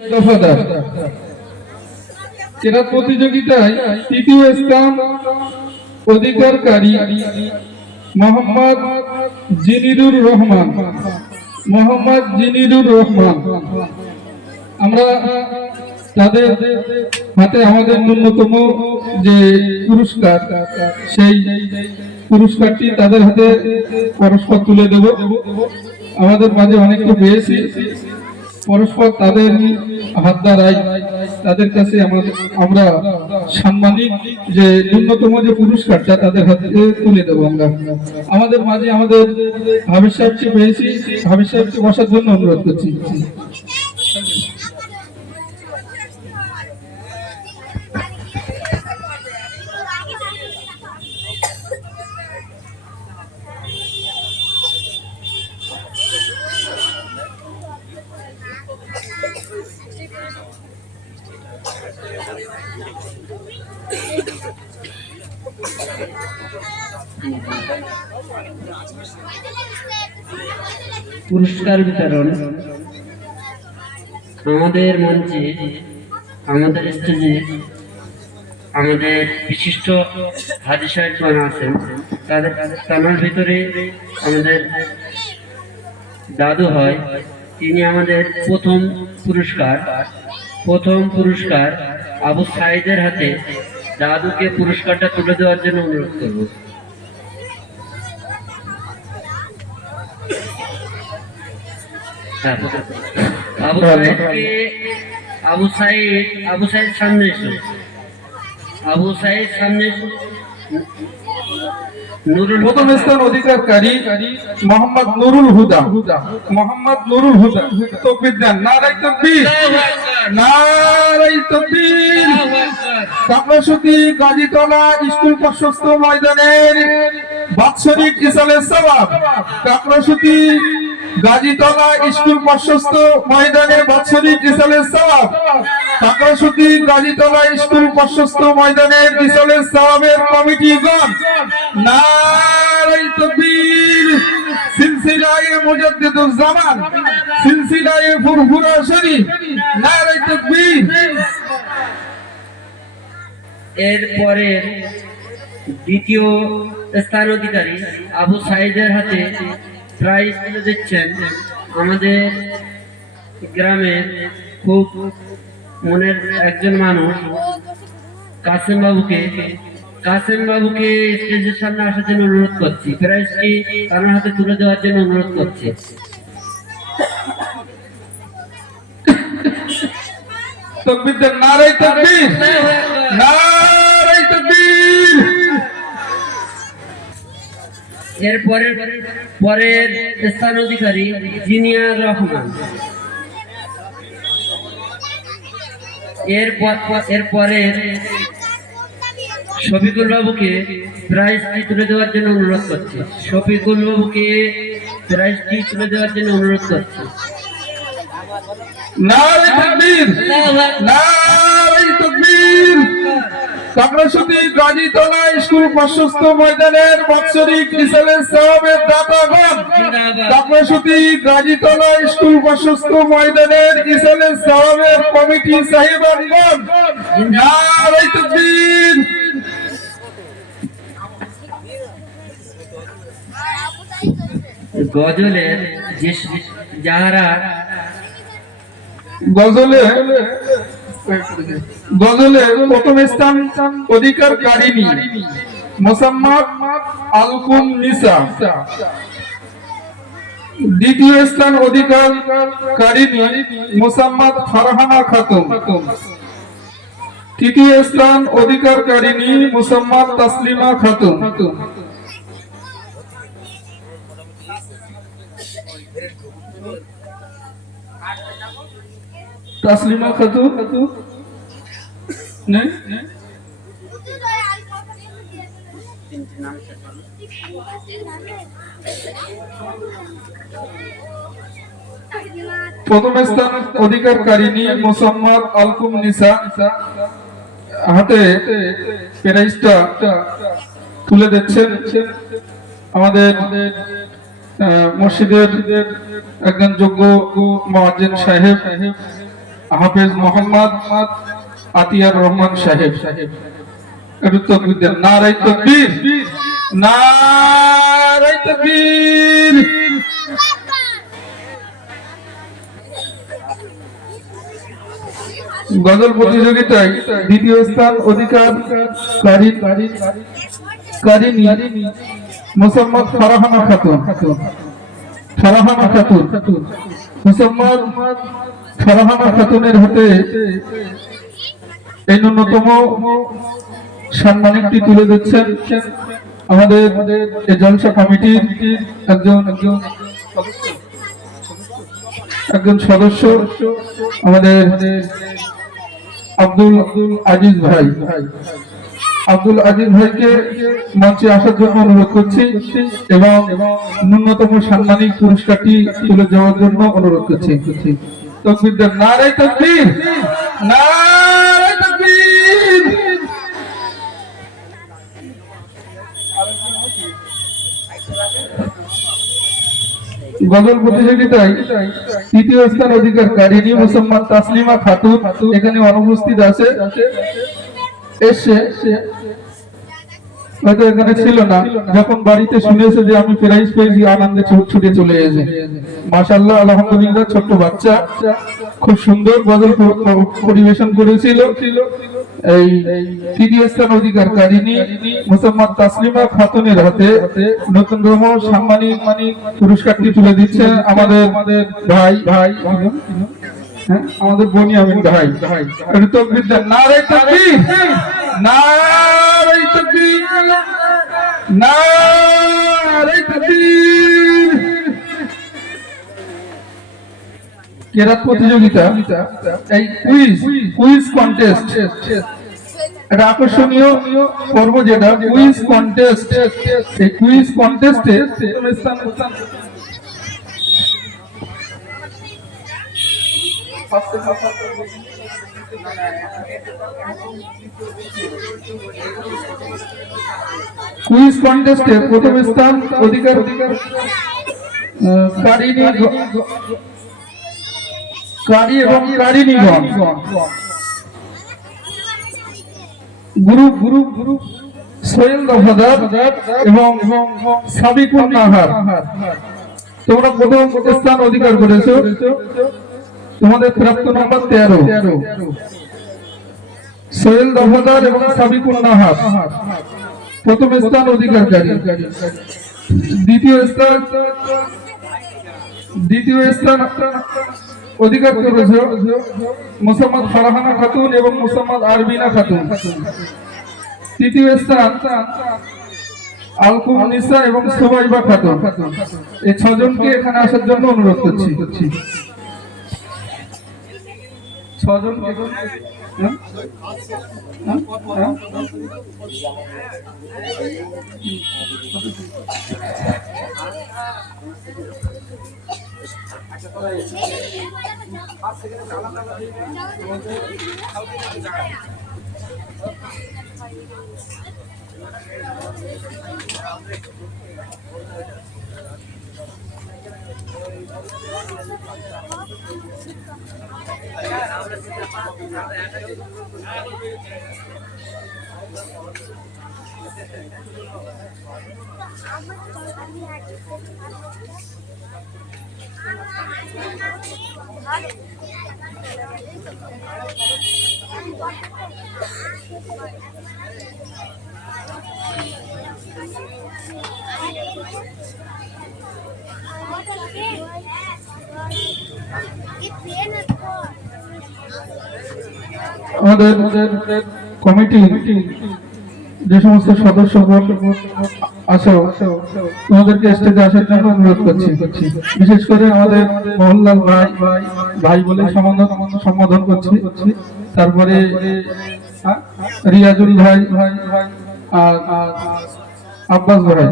দফাদার কেরাত প্রতিযোগিতায় তৃতীয় স্থান অধিকারকারী মোহাম্মদ জিনিরুর রহমান। আমরা তাদের হাতে আমাদের ন্যূনতম যে পুরস্কার, সেই পুরস্কারটি তাদের হাতে পরস্পর তুলে দেব। আমাদের মাঝে অনেকে পেয়েছি, পরস্পর তাদের হাত দ্বারাই তাদের কাছে আমরা সাম্মানিক যে ন্যূনতম যে পুরস্কারটা তাদের হাতে তুলে দেবো। আমরা আমাদের মাঝে আমাদের হাবিব সাহেবকে পেয়েছি, হাবিব সাহেবকে বসার জন্য অনুরোধ করছি। পুরস্কার বিতরণ আমাদের মঞ্চে, আমাদের স্টেজে আমাদের বিশিষ্ট হাজি সাহেবগণ আছেন। তার ভিতরে আমাদের দাদু হয়, তিনি আমাদের প্রথম পুরস্কার আবু সাইদের হাতে দাদুকে পুরস্কারটা তুলে দেওয়ার জন্য অনুরোধ করব। আবু সাইদ সামনে এসো। প্রথম স্থান অধিকারকারী মোহাম্মদ নুরুল হুদা। তাকবীর দেন, নারায়ে তাকবীর, নারায়ে তাকবীর। কাকড়াছড়ি গাজীতলা স্কুল প্রশস্ত ময়দানের বাৎসরিক ইসালে সওয়াব। কাকড়াছড়ি গাজীতলা স্কুল প্রশস্ত ময়দানে বাৎসরিক ইসালে সওয়াব। কাকড়াছড়ি গাজীতলা স্কুল প্রশস্ত ময়দানের ইসালে সওয়াবের কমিটিগণ নারায়ে তাকবীর। সিলসিলায়ে মুজাদ্দিদুজ জামান, সিলসিলায়ে ফুরফুরা শরীফ, নারায়ে তাকবীর। এরপরে দ্বিতীয় স্থান অধিকারী আবু সাইদের হাতে প্রাইজ তুলে দিচ্ছেন আমাদের গ্রামের খুব মনের একজন মানুষ কাসেম বাবুকে স্টেজের সামনে আসার জন্য অনুরোধ করছি। প্রাইজটি তার হাতে তুলে দেওয়ার জন্য অনুরোধ করছি। তাকবীর দেন, নারায়ে তাকবীর, নারায়ে তাকবীর। পরের স্থান অধিকারী জিনিয়ার রহমান। এরপরে শফিকুল বাবুকে প্রাইজটি তুলে দেওয়ার জন্য অনুরোধ করছি। নারায়ে তাকবীর, নারায়ে তাকবীর। কাকড়াছড়ি গাজীতলা স্কুল প্রশস্ত ময়দানের বাৎসরিক ইসালে সওয়াবের দাতাগণ, কাকড়াছড়ি গাজীতলা স্কুল প্রশস্ত ময়দানের ইসালে সওয়াবের কমিটি সাহেবানগণ, নারায়ে তাকবীর। গজলের প্রথম স্থান অধিকারকারিণী মোসাম্মদ আলকুম নিসা। দ্বিতীয় স্থান অধিকারকারিণী মোসাম্মদ ফারহানা খাতুন। তৃতীয় স্থান অধিকারকারিণী মোসাম্মদ তাসলিমা খাতুন। তাসলিমা খাতুন নেই। প্রথম স্থান অধিকারকারিণী মোসাম্মদ আলকুম নিসা হাতে প্রাইজটা তুলে দিচ্ছেন আমাদের মসজিদের একজন যোগ্য মুয়াজ্জিন সাহেব হাফেজ মোহাম্মদ আতিয়ার রহমান সাহেব। একটু তাকবীর দেন, নারায়ে তাকবীর, নারায়ে তাকবীর। গজল প্রতিযোগিতায় দ্বিতীয় স্থান অধিকারী মোসাম্মদ ফারহানা খাতুন। মোসাম্মদ ফারহানা খাতুনের হাতে এই ন্যূনতম সম্মানটি তুলে দিচ্ছেন আমাদের এই জলসা কমিটির একজন সদস্য আমাদের আব্দুল আজিজ ভাই। আব্দুল আজিজ ভাইকে মঞ্চে আসার জন্য অনুরোধ করছি এবং ন্যূনতম সাম্মানিক পুরস্কারটি তুলে দেওয়ার জন্য অনুরোধ করছি। তাকবীর দেন, নারায়ে তাকবীর, নারায়ে তাকবীর। গজল প্রতিযোগিতায় তৃতীয় স্থান অধিকারী মোসাম্মদ তাসলিমা খাতুন এখানে অনুপস্থিত আছে, এসে হয়তো এখানে ছিল না, যখন বাড়িতে শুনেছে যে আমি প্রাইজ পেয়েছি আনন্দে ছুটে চলে এসে। মাশাআল্লাহ, আলহামদুলিল্লাহ, ছোট্ট বাচ্চা খুব সুন্দর গজল পরিবেশন করেছিল। এই তৃতীয় স্থান অধিকারী মোসাম্মদ তাসলিমা খাতুনের হাতে নতুনতম সাম্মানিক পুরস্কারটি তুলে দিচ্ছে আমাদের ভাই আমাদের বনিয়ামিন ভাই। একটু তাকবীর দেন, নারায়ে তাকবীর, নারায়ে তাকবীর, নারায়ে তাকবীর। কেরাত প্রতিযোগিতা, এই কুইজ কন্টেস্ট, এটা আকর্ষণীয় পর্ব যেটা কুইজ কন্টেস্ট। এই কুইজ কন্টেস্টে কুইজ কন্টেস্টে প্রথম স্থান অধিকারী এবং কারিনীগণ গ্রুপ সোহেল দফাদার এবং সাবিকুন নাহার। তোমরা প্রথম স্থান অধিকার করেছো, তোমাদের প্রাপ্ত নাম্বার 13। সোহেল দফাদার এবং সাবিকুন নাহার প্রথম স্থান অধিকারী। দ্বিতীয় স্থান অধিকার করেছে মোসাম্মদ ফারহানা খাতুন এবং মোসাম্মদ আরবিনা খাতুন। তৃতীয় স্থান আলকুম নিসা এবং সুবাইবা খাতুন। এই 6 জনকে এখানে আসার জন্য অনুরোধ করছি। 6 জন আমাদের কমিটি যে সমস্ত সদস্য আসো, তোমাদেরকে স্টেজে আসার জন্য অনুরোধ করছি। বিশেষ করে আমাদের মোহনলাল ভাই বলে সম্বোধন করছি। তারপরে রিয়াজুল ভাই আর আব্বাস ভাই,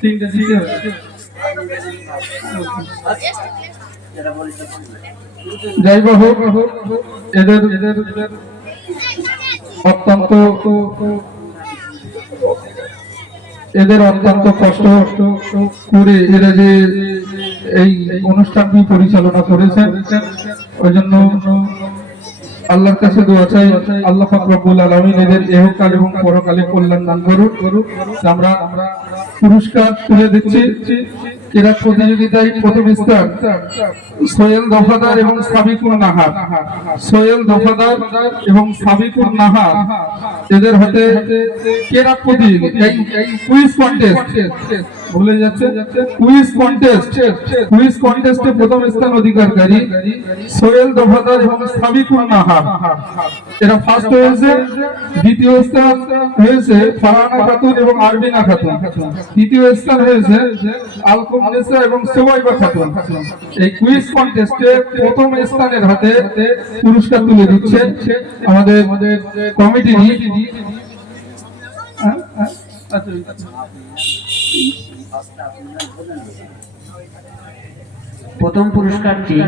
তিনটে দিকে যাই হোক, এদের অত্যন্ত কষ্ট করে এরা যে এই অনুষ্ঠানটি পরিচালনা করেছেন, ওই জন্য আল্লাহর কাছে দোয়া চাই, আল্লাহ পাক রব্বুল আলামিন এদের ইহকাল এবং পরকালে কল্যাণ দান করুন। আমরা পুরস্কার তুলে দিচ্ছি। ক্রীড়া প্রতিযোগিতায় প্রথম স্থান সোহেল দফাদার এবং সাবিকুর নাহার। সোহেল দফাদার এবং সাবিকুর নাহার এদের হাতে ক্রীড়া প্রতিযোগিতা এই কুইজ কন্টেস্ট ভুলে যাচ্ছে, কুইজ কন্টেস্টে প্রথম স্থান অধিকারী সোহেল দফাদার এবং সাবিকুর নাহার। এরা ফার্স্ট হয়েছে। দ্বিতীয় স্থান হয়েছে ফারহানা খাতুন এবং আরবিনা খাতুন। তৃতীয় স্থান হয়েছে আলকুম নেসা এবং সুবাইবা খাতুন। এই কুইজ কন্টেস্টে প্রথম স্থানের হাতে পুরস্কার তুলে দিচ্ছে আমাদের কমিটি। প্রথম পুরস্কারটি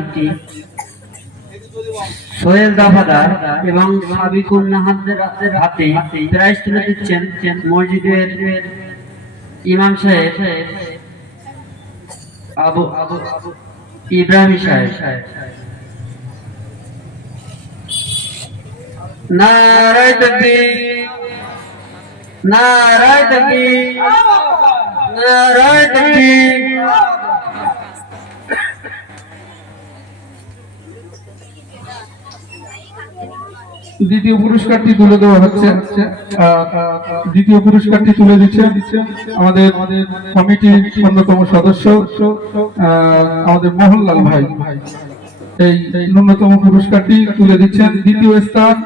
সোহেল দফাদার এবং সাবিকুন নাহারদের হাতে প্রাইজ তুলে দিচ্ছেন মসজিদের ইমাম সাহেব আবু ইব্রাহিম সাহেব। নারায়ে তাকবীর, নারায়ে তাকবীর, নারায়ে তাকবীর। দ্বিতীয় পুরস্কারটি তুলে দেওয়া হচ্ছে। দ্বিতীয় পুরস্কারটি তুলে দিচ্ছে আমাদের কমিটির অন্যতম সদস্য আমাদের মোহনলাল ভাই। এই ন্যূনতম পুরস্কারটি তুলে দিচ্ছেন দ্বিতীয় স্থান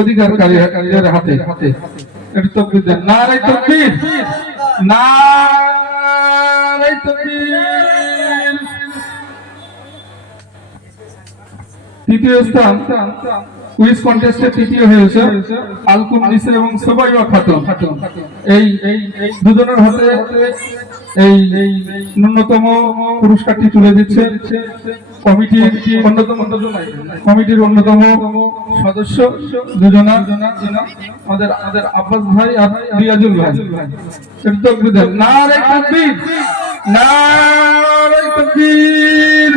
অধিকারীদের হাতে। একটু তাকবীর দেন। নারায়ে তাকবীর, নারায়ে তাকবীর। তৃতীয় স্থান কুইজ কন্টেস্টে তৃতীয় হয়েছে আলকুম নিসা এবং সুবাইবা খাতুন। এই দুজনের হাতে এই ন্যূনতম পুরস্কারটি তুলে দিচ্ছে কমিটির অন্যতম সদস্য দুজনা আমাদের আব্বাস ভাই আর রিয়াজুল ভাই। নারায়ে তাকবীর, নারায়ে তাকবীর।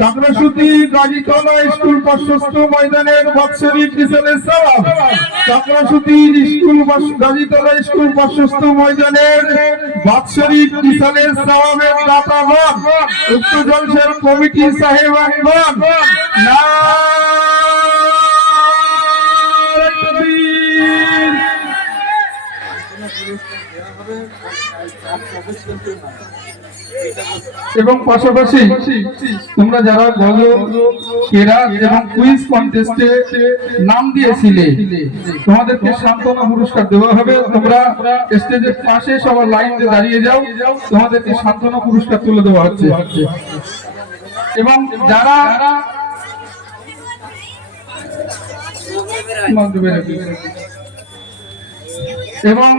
কাকড়াছড়ি গাজীতলা স্কুল পার্শ্বস্থ ময়দানের বাৎসরিক মিসালের সওয়াব। কাকড়াছড়ি স্কুল গাজীতলা স্কুল পার্শ্বস্থ ময়দানের বাৎসরিক মিসালের সওয়াবের দাতাগণ উক্ত জলসার কমিটি সাহেবানগণ। নারায়ে তাকবীর। এবং পাশাপাশি তোমরা যারা গজল, কেরাত এবং কুইজ কন্টেস্টে নাম দিয়েছিলে তোমাদেরকে সান্ত্বনা পুরস্কার দেওয়া হবে। তোমরা স্টেজের পাশে সবার লাইনে দাঁড়িয়ে যাও, তোমাদেরকে সান্ত্বনা পুরস্কার তুলে দেওয়া হচ্ছে। এবং যারা এবং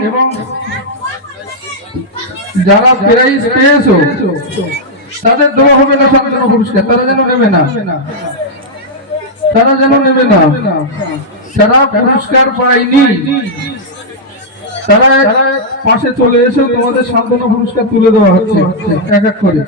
যারা প্রাইজ পেয়েছো তাদের দেওয়া হবে না সান্ত্বনা পুরস্কার। তারা যেন নেবে না, যারা পুরস্কার পায়নি তারা পাশে চলে এসে তোমাদের সান্ত্বনা পুরস্কার তুলে দেওয়া হচ্ছে এক এক করে।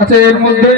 আচ্ছা, এর মধ্যে